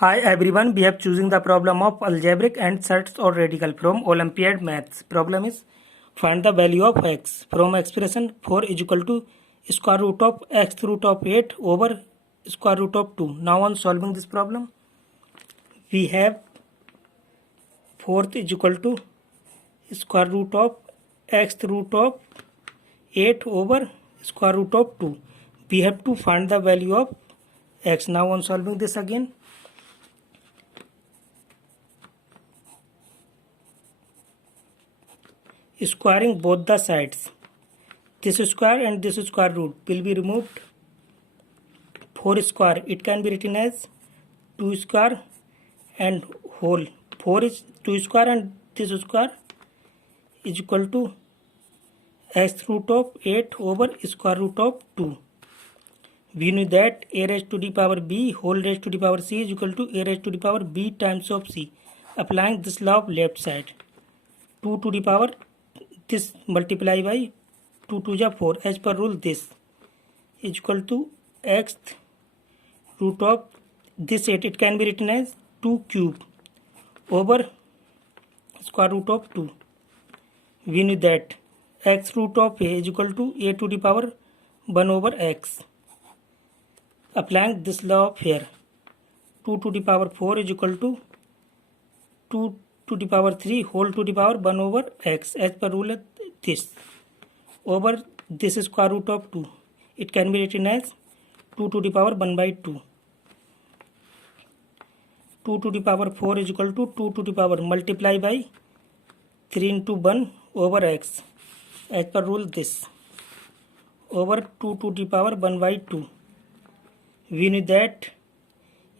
Hi everyone, we have choosing the problem of algebraic and sets or radical from Olympiad Maths. Problem is find the value of x from expression 4 is equal to square root of x root of 8 over square root of 2. Now on solving this problem, we have 4 is equal to square root of x root of 8 over square root of 2. We have to find the value of x. Now on solving this again, squaring both the sides, this square and this square root will be removed. 4 square, it can be written as 2 square and whole. 4 is 2 square and this square is equal to x root of 8 over square root of 2. We know that a raised to the power b whole raised to the power c is equal to a raised to the power b times of c. Applying this law of left side, 2 to the power this multiply by 2 to the 4 as per rule, this is equal to x root of this 8, it can be written as 2 cube over square root of 2. We know that x root of a is equal to a to the power 1 over x. Applying this law of here, 2 to the power 4 is equal to 2 to the power 3 whole to the power 1 over x as per rule this over this square root of 2. It can be written as 2 to the power 1 by 2. 2 to the power 4 is equal to 2 to the power multiply by 3 into 1 over x as per rule this over 2 to the power 1 by 2. We know that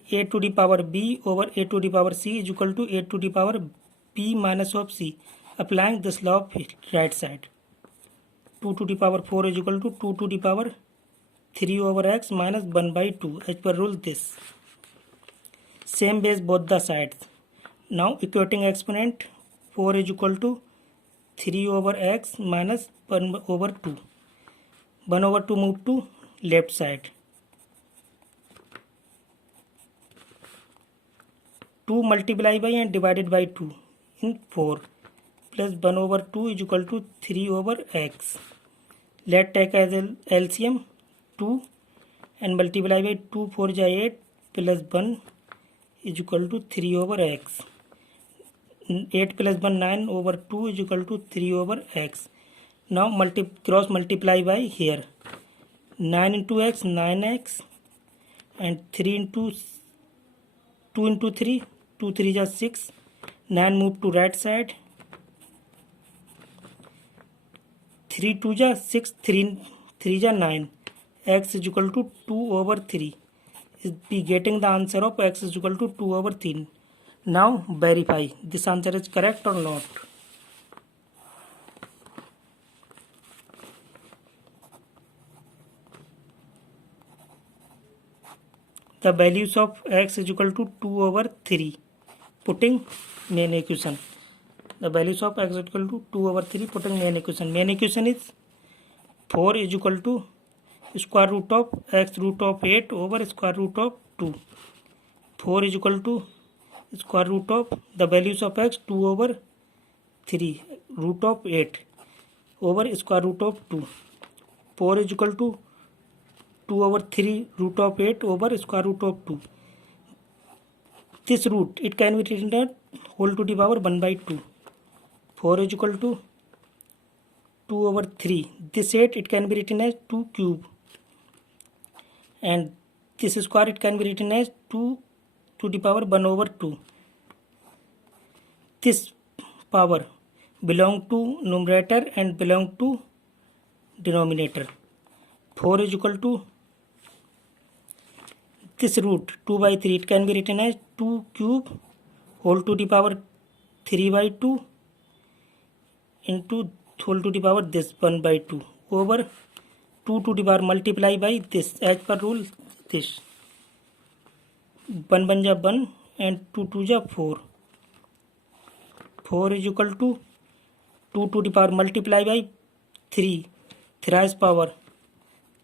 a to the power b over a to the power c is equal to a to the power b minus of c. Applying this law of right side, 2 to the power 4 is equal to 2 to the power 3 over x minus 1 by 2 as per rule this. Same base both the sides. Now equating exponent, 4 is equal to 3 over x minus 1 over 2. 1 over 2 move to left side. 2 multiply by and divided by 2 in 4 plus 1 over 2 is equal to 3 over x. Let take as LCM 2 and multiply by 2 4 is 8 plus 1 is equal to 3 over x. 8 plus 1 9 over 2 is equal to 3 over x. Now cross multiply by here, 9 into x 9x and 3 into 2 into 3 2 3 is 6. 9 move to right side, 3 2 is 6 3 3 is 9. X is equal to 2 over 3. Is be getting the answer of x is equal to 2 over 3. Now verify this answer is correct or not. The values of x is equal to 2 over 3. Putting main equation. The values of x is equal to 2 over 3 putting main equation. Main equation is 4 is equal to square root of x root of 8 over square root of 2. 4 is equal to square root of the values of x 2 over 3 root of 8 over square root of 2. 4 is equal to 2 over 3 root of 8 over square root of 2. This root it can be written as whole to the power 1 by 2. 4 is equal to 2 over 3. This 8 it can be written as 2 cube and this square it can be written as 2 to the power 1 over 2. This power belong to numerator and belong to denominator. 4 is equal to this root 2 by 3 it can be written as 2 cube whole to the power 3 by 2 into whole to the power this 1 by 2 over 2 to the power multiply by this as per rule this 1 1 ja 1 and 2 2 ja 4. 4 is equal to 2 to the power multiply by 3 thrice power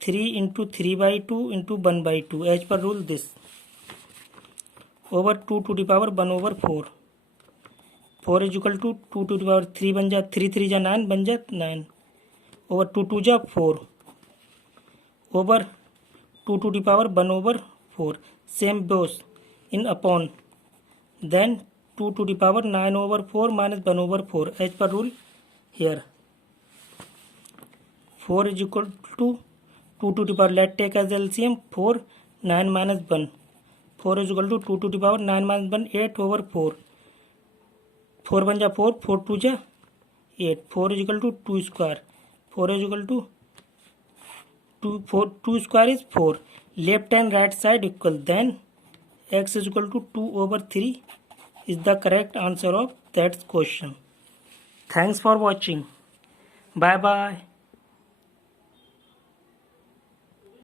3 into 3 by 2 into 1 by 2 as per rule this over 2 to the power 1 over 4. 4 is equal to 2 to the power 3 बन जा 3 3 जा 9 बन जा 9 over 2 2 जा 4 over 2 to the power 1 over 4. Same goes in upon. Then 2 to the power 9 over 4 minus 1 over 4 as per rule here. 4 is equal to 2 to the power, let's take as LCM 4 9 minus 1. 4 is equal to 2 to the power 9 minus 1 8 over 4. 4 बन जा 4 4 2 जा 8. 4 is equal to 2 square. 4 is equal to 2 square is 4. Left and right side equal. Then x is equal to 2 over 3 is the correct answer of that question. Thanks for watching. Bye bye.